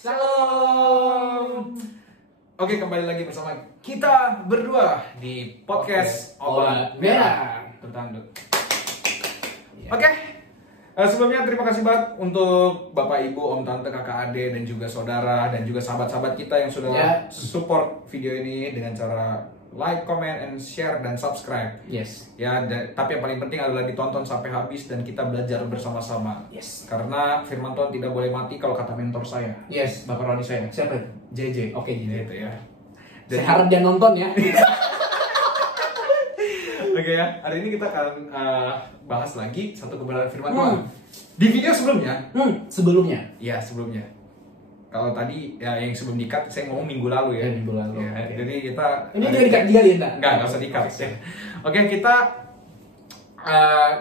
Shalom. Oke, kembali lagi bersama kita berdua di podcast Obat Merah tentang Oke, sebelumnya terima kasih banget untuk Bapak, Ibu, Om, Tante, Kakak, Ade, dan juga saudara dan juga sahabat-sahabat kita yang sudah support video ini dengan cara like, comment, and share, dan subscribe. Yes. Ya, tapi yang paling penting adalah ditonton sampai habis dan kita belajar bersama-sama. Yes. Karena firman Tuhan tidak boleh mati kalau kata mentor saya. Yes. Bapak Roni saya. Siapa? JJ. Oke, JJ. Gitu ya. Saya harap dia nonton ya. Oke ya, hari ini kita akan bahas lagi satu kebenaran firman Tuhan. Di video sebelumnya. Sebelumnya. Iya, sebelumnya. Kalau tadi ya yang sebelum di-cut saya ngomong minggu lalu ya. Minggu lalu. Ya, Okay. Jadi kita ini juga di-cut dia enggak? Enggak usah di-cut. Okay. Oke, kita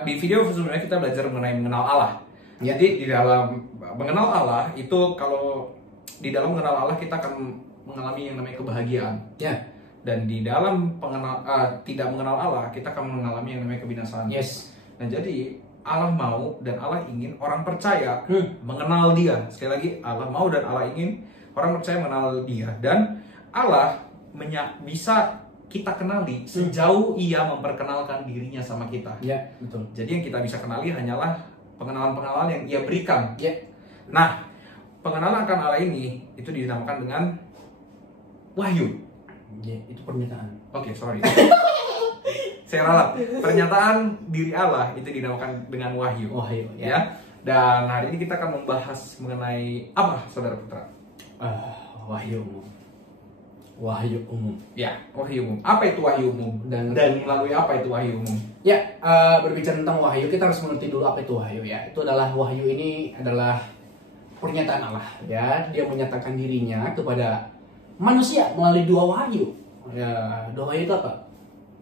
di video sebelumnya kita belajar mengenai mengenal Allah. Ya. Jadi di dalam mengenal Allah itu kalau di dalam mengenal Allah kita akan mengalami yang namanya kebahagiaan. Ya. Dan di dalam tidak mengenal Allah kita akan mengalami yang namanya kebinasaan. Yes. Nah, jadi Allah mau dan Allah ingin orang percaya mengenal Dia. Sekali lagi, Allah mau dan Allah ingin orang percaya mengenal Dia. Dan Allah bisa kita kenali sejauh Ia memperkenalkan dirinya sama kita. Ya, betul. Jadi yang kita bisa kenali hanyalah pengenalan-pengenalan yang Ia berikan. Ya. Nah, pengenalan akan Allah ini itu dinamakan dengan wahyu. Ya, itu pernyataan. Oke, sorry. Saya ralat. Pernyataan diri Allah itu dinamakan dengan wahyu. Wahyu, Ya. Dan hari ini kita akan membahas mengenai apa, Saudara Putra? Wahyu umum. Wahyu umum. Ya, wahyu umum. Apa itu wahyu umum? Dan melalui apa itu wahyu umum? Ya, berbicara tentang wahyu, kita harus mengerti dulu apa itu wahyu ya. Itu adalah wahyu ini adalah pernyataan Allah ya. Dia menyatakan dirinya kepada manusia melalui dua wahyu. Ya, dua wahyu itu apa?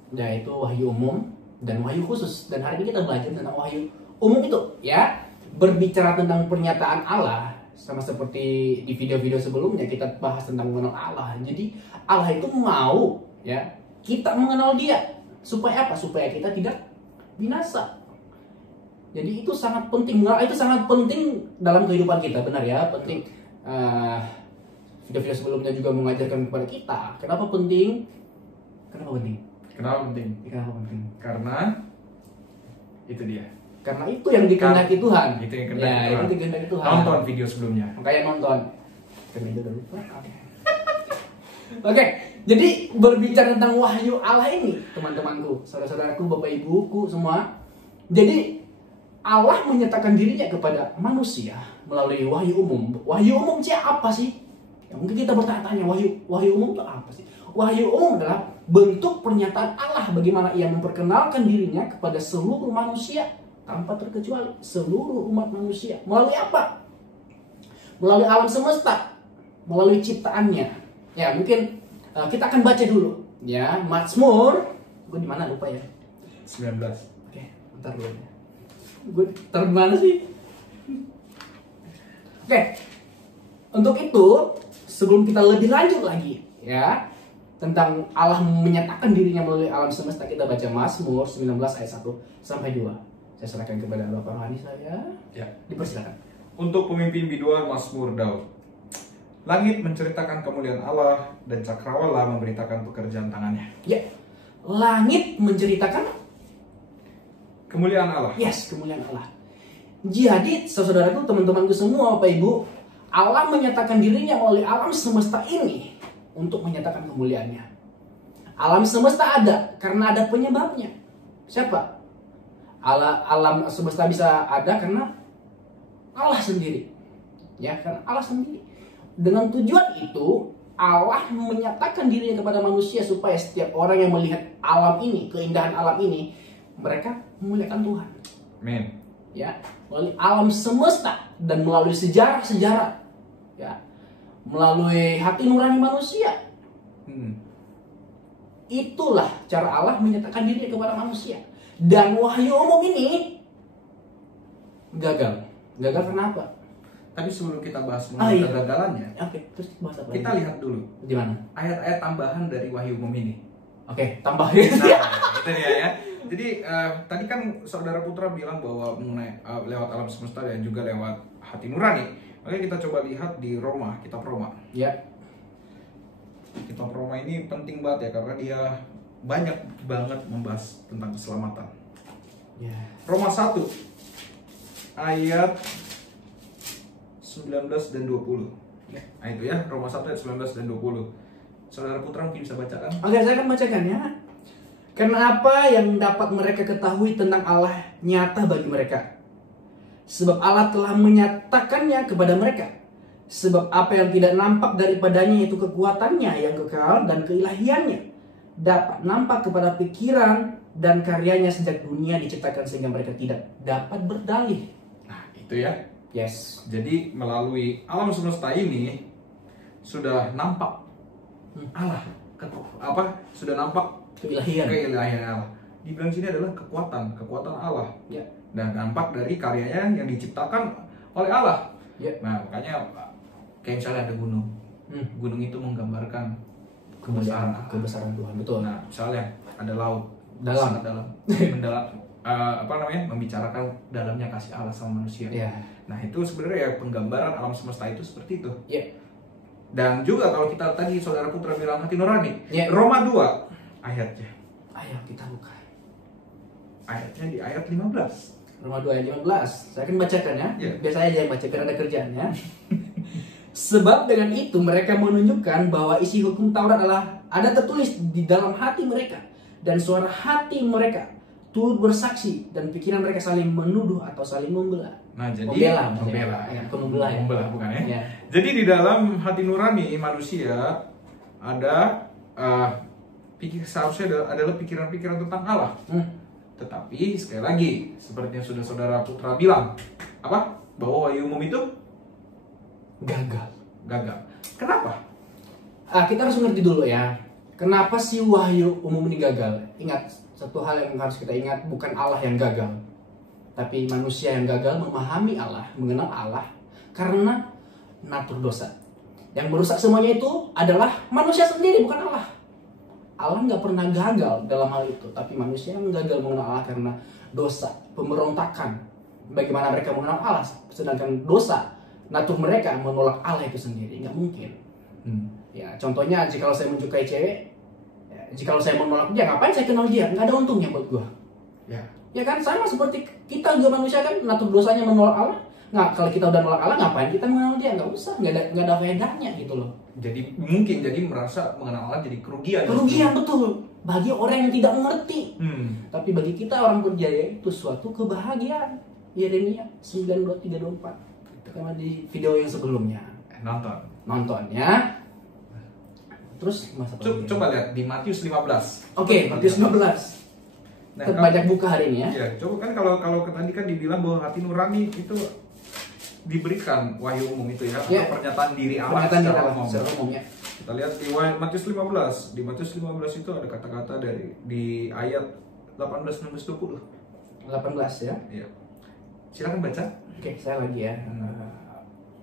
Yaitu wahyu umum dan wahyu khusus. Dan hari ini kita belajar tentang wahyu umum itu ya. Berbicara tentang pernyataan Allah, sama seperti di video-video sebelumnya kita bahas tentang mengenal Allah. Jadi Allah itu mau ya kita mengenal Dia. Supaya apa? Supaya kita tidak binasa. Jadi itu sangat penting. Itu sangat penting dalam kehidupan kita, benar ya? Penting. Video-video sebelumnya juga mengajarkan kepada kita. Kenapa penting? Kenapa penting? Kenapa penting? Kenapa penting? Karena itu dia. Karena itu yang dikehendaki Tuhan. Itu yang dikehendaki Tuhan. Itu dikehendaki Tuhan. Nonton video sebelumnya. Makanya nonton. Karena itu udah lupa. Oke, jadi berbicara tentang wahyu Allah ini, teman-temanku, saudara-saudaraku, bapak ibuku semua. Jadi Allah menyatakan dirinya kepada manusia melalui wahyu umum. Wahyu umum apa sih? Ya, mungkin kita bertanya-tanya, wahyu umum itu apa sih? Wahyu umum adalah bentuk pernyataan Allah bagaimana Ia memperkenalkan dirinya kepada seluruh manusia tanpa terkecuali, seluruh umat manusia. Melalui apa? Melalui alam semesta, melalui ciptaannya. Ya, mungkin kita akan baca dulu. Ya, Mazmur. Gue di mana lupa ya? 19. Oke, bentar dulu ya. Gue taruh di mana sih? Oke. Untuk itu, sebelum kita lebih lanjut lagi, ya, tentang Allah menyatakan dirinya melalui alam semesta, kita baca Mazmur 19 ayat 1 sampai 2. Saya serahkan kepada Bapak Hani saya. Ya. Dipersilakan. Untuk pemimpin biduan Mazmur Daud. Langit menceritakan kemuliaan Allah dan cakrawala memberitakan pekerjaan tangannya. Ya. Langit menceritakan kemuliaan Allah. Yes, kemuliaan Allah. Jadi, saudaraku, teman-temanku semua, Bapak Ibu, Allah menyatakan dirinya melalui alam semesta ini untuk menyatakan kemuliaannya. Alam semesta ada karena ada penyebabnya. Siapa? Alam semesta bisa ada karena Allah sendiri. Ya, karena Allah sendiri. Dengan tujuan itu, Allah menyatakan dirinya kepada manusia supaya setiap orang yang melihat alam ini, keindahan alam ini, mereka memuliakan Tuhan. Amin. Ya, melalui alam semesta dan melalui sejarah-sejarah, ya, melalui hati nurani manusia. Itulah cara Allah menyatakan dirinya kepada manusia. Dan wahyu umum ini gagal. Gagal kenapa? Tapi sebelum kita bahas mengenai kegagalannya, Oke, terus bahas apa? kita lihat dulu di mana? ayat-ayat tambahan dari wahyu umum ini. Oke, tambahin. Nah, itu dia ya. Jadi tadi kan saudara Putra bilang bahwa mengenai lewat alam semesta dan juga lewat hati nurani. Oke, kita coba lihat di Roma, kitab Roma. Ya. Kitab Roma ini penting banget ya karena dia banyak banget membahas tentang keselamatan. Ya. Roma 1 ayat 19 dan 20. Ya. Nah itu ya, Roma 1 ayat 19 dan 20. Saudara Putra mungkin bisa bacakan? Oke, saya akan bacakan ya. Karena apa yang dapat mereka ketahui tentang Allah nyata bagi mereka. Sebab Allah telah menyatakannya kepada mereka. Sebab apa yang tidak nampak daripadanya, yaitu kekuatannya yang kekal dan keilahiannya, dapat nampak kepada pikiran dan karyanya sejak dunia diciptakan sehingga mereka tidak dapat berdalih. Nah itu ya. Yes. Jadi melalui alam semesta ini sudah nampak Allah, sudah nampak Keilahian. Allah. Dibilang sini adalah kekuatan Allah. Ya. Dan nampak dari karyanya yang diciptakan oleh Allah. Ya. Nah makanya kayak misalnya ada gunung. Gunung itu menggambarkan kebesaran Tuhan, betul. Nah misalnya ada laut, Dalam. sangat dalam, mendalam, membicarakan dalamnya kasih Allah sama manusia. Ya. Nah itu sebenarnya ya penggambaran alam semesta itu seperti itu. Ya. Dan juga kalau kita tadi Saudara Putra bilang hati nurani, Ya. Roma 2 ayatnya. Ayo kita buka. Ayatnya di ayat 15. Roma 2 ayat 15. Saya akan bacakan ya. Ya. Biasa aja yang baca karena ada kerjaannya. Sebab dengan itu mereka menunjukkan bahwa isi hukum Taurat ada tertulis di dalam hati mereka, dan suara hati mereka turut bersaksi, dan pikiran mereka saling menuduh atau saling membela. Nah jadi membela. Ya, bukan membelah ya. Membelah bukan ya? Ya. Jadi di dalam hati nurani manusia ada seharusnya adalah pikiran-pikiran tentang Allah. Tetapi sekali lagi seperti yang sudah Saudara Putra bilang, apa? Bahwa wahyu umum itu gagal. Kenapa? Kita harus ngerti dulu ya. Kenapa sih wahyu umum ini gagal? Ingat, satu hal yang harus kita ingat, bukan Allah yang gagal, tapi manusia yang gagal memahami Allah, mengenal Allah, karena natur dosa. Yang merusak semuanya itu adalah manusia sendiri, bukan Allah. Allah nggak pernah gagal dalam hal itu, tapi manusia yang gagal mengenal Allah karena dosa, pemberontakan. Bagaimana mereka mengenal Allah, sedangkan dosa, natur mereka menolak Allah itu sendiri, nggak mungkin. Ya, contohnya jika saya menyukai cewek, ya, jika saya menolak dia, ngapain saya kenal dia? Nggak ada untungnya buat gua. Ya kan, sama seperti kita juga manusia kan, natur dosanya menolak Allah. Nah, kalau kita udah nolak Allah, ngapain kita mengenal dia? Nggak usah, nggak ada faedahnya gitu loh. Jadi mungkin merasa mengenal Allah jadi kerugian. Kerugian betul bagi orang yang tidak mengerti. Tapi bagi kita orang percaya itu suatu kebahagiaan. Yeremia 9:23-24. Karena di video yang sebelumnya nonton ya. Terus coba lihat di Matius 15. Oke, Matius 15. Nah, banyak buka hari ini ya. Iya, coba kan kalau tadi kan dibilang bahwa hati nurani itu diberikan wahyu umum itu ya, Ya. atau pernyataan diri Allah secara umum ya. Kita lihat di Matius 15. Di Matius 15 itu ada kata-kata di ayat 18, 19, 20. 18 ya. Iya. Silakan baca. Oke, saya lagi ya.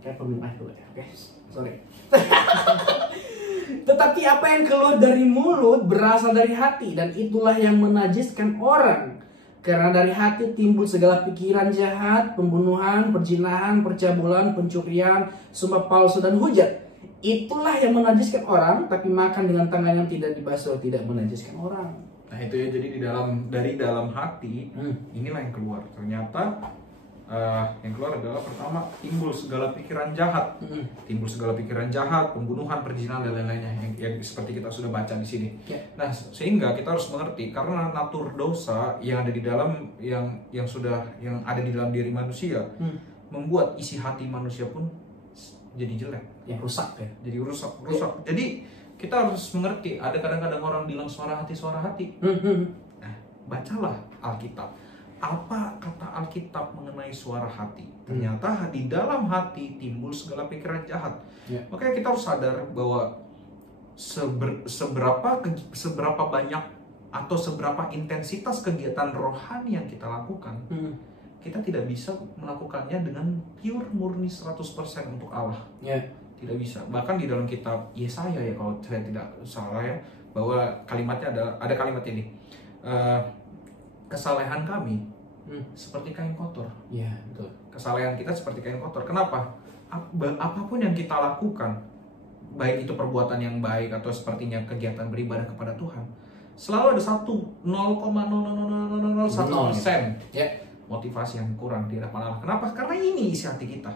Kayak pemimpin dulu ya. Oke, sorry. Tetapi apa yang keluar dari mulut berasal dari hati, dan itulah yang menajiskan orang. Karena dari hati timbul segala pikiran jahat, pembunuhan, perzinahan, percabulan, pencurian, sumpah palsu dan hujat. Itulah yang menajiskan orang, tapi makan dengan tangan yang tidak dibasuh tidak menajiskan orang. Nah itu ya, jadi dari dalam hati inilah yang keluar. Ternyata yang keluar adalah pertama timbul segala pikiran jahat, pembunuhan, perzinahan dan lain-lainnya yang seperti kita sudah baca di sini. Ya. Nah sehingga kita harus mengerti karena natur dosa yang ada di dalam yang ada di dalam diri manusia membuat isi hati manusia pun jadi jelek, yang rusak ya. jadi rusak. Jadi kita harus mengerti. Ada kadang-kadang orang bilang suara hati. Nah, bacalah Alkitab. Apa kata Alkitab mengenai suara hati? Ternyata di dalam hati timbul segala pikiran jahat. Makanya kita harus sadar bahwa seberapa banyak atau seberapa intensitas kegiatan rohani yang kita lakukan, kita tidak bisa melakukannya dengan pure murni 100% untuk Allah. Tidak bisa. Bahkan di dalam kitab Yesaya ya, kalau saya tidak salah ya, bahwa kalimatnya ada kalimat ini. Kesalehan kami seperti kain kotor. Iya, betul. Kesalehan kita seperti kain kotor. Kenapa? apapun yang kita lakukan, baik itu perbuatan yang baik atau sepertinya kegiatan beribadah kepada Tuhan, selalu ada 0,00001% motivasi yang kurang di hadapan Allah. Kenapa? Karena ini isi hati kita.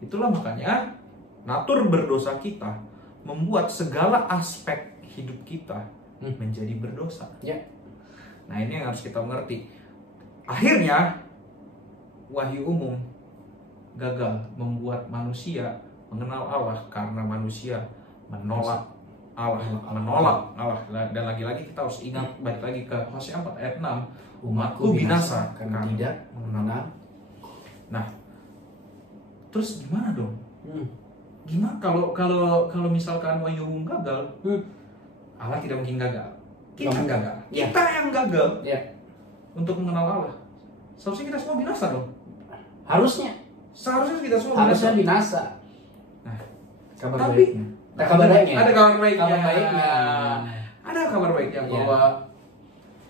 Itulah makanya natur berdosa kita membuat segala aspek hidup kita menjadi berdosa. Nah, ini yang harus kita mengerti. Akhirnya wahyu umum gagal membuat manusia mengenal Allah karena manusia menolak Allah. Dan lagi-lagi kita harus ingat, balik lagi ke Hosea 4 ayat 6, umatku binasa karena tidak mengenal. Nah, terus gimana dong? Gimana kalau misalkan wahyu umum gagal? Allah tidak mungkin gagal. Kita gagal. Kita yang gagal untuk mengenal Allah. Seharusnya kita semua binasa dong. Seharusnya kita semua binasa. Nah, Tapi ada kabar baiknya. Ada kabar baiknya bahwa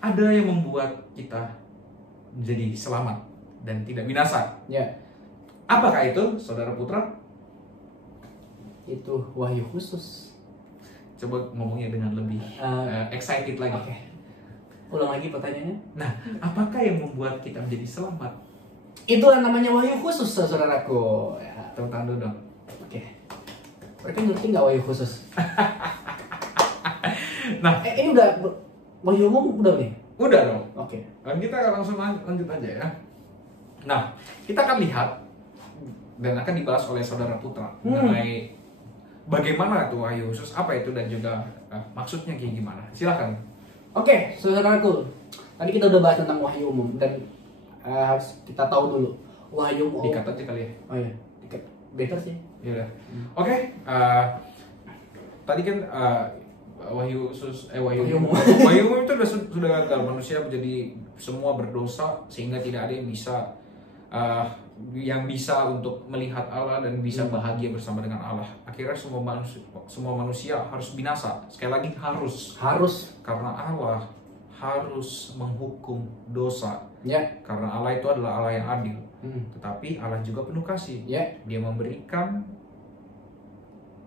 ada yang membuat kita menjadi selamat dan tidak binasa. Apakah itu, Saudara Putra? Itu wahyu khusus. Coba ngomongnya dengan lebih excited lagi. Ulang lagi pertanyaannya. Nah, apakah yang membuat kita menjadi selamat? Itulah namanya wahyu khusus, saudaraku. Tepuk tangan dulu dong. Mereka ngerti nggak wahyu khusus? Nah, ini udah wahyu umum udah nih? Udah dong. Dan kita langsung lanjut aja ya. Nah, kita akan lihat dan akan dibahas oleh Saudara Putra mengenai bagaimana tuh wahyu khusus, apa itu, dan juga maksudnya kayak gimana. Silakan. Saudaraku. Tadi kita udah bahas tentang wahyu umum dan harus kita tahu dulu wahyu umum. Dikat aja kali ya. Dikat. Better sih. Iya. Tadi kan wahyu umum itu sudah gagal, manusia menjadi semua berdosa sehingga tidak ada yang bisa untuk melihat Allah dan bisa bahagia bersama dengan Allah. Akhirnya semua manusia harus binasa. Sekali lagi harus karena Allah harus menghukum dosa. Karena Allah itu adalah Allah yang adil. Tetapi Allah juga penuh kasih. Dia memberikan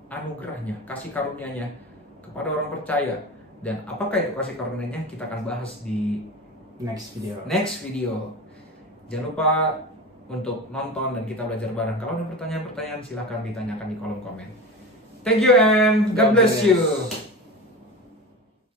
anugerahnya, kasih karunia-Nya kepada orang percaya. Dan apakah itu kasih karunia-Nya, kita akan bahas di next video. Jangan lupa untuk nonton dan kita belajar bareng. Kalau ada pertanyaan-pertanyaan, silahkan ditanyakan di kolom komen. Thank you and God bless you.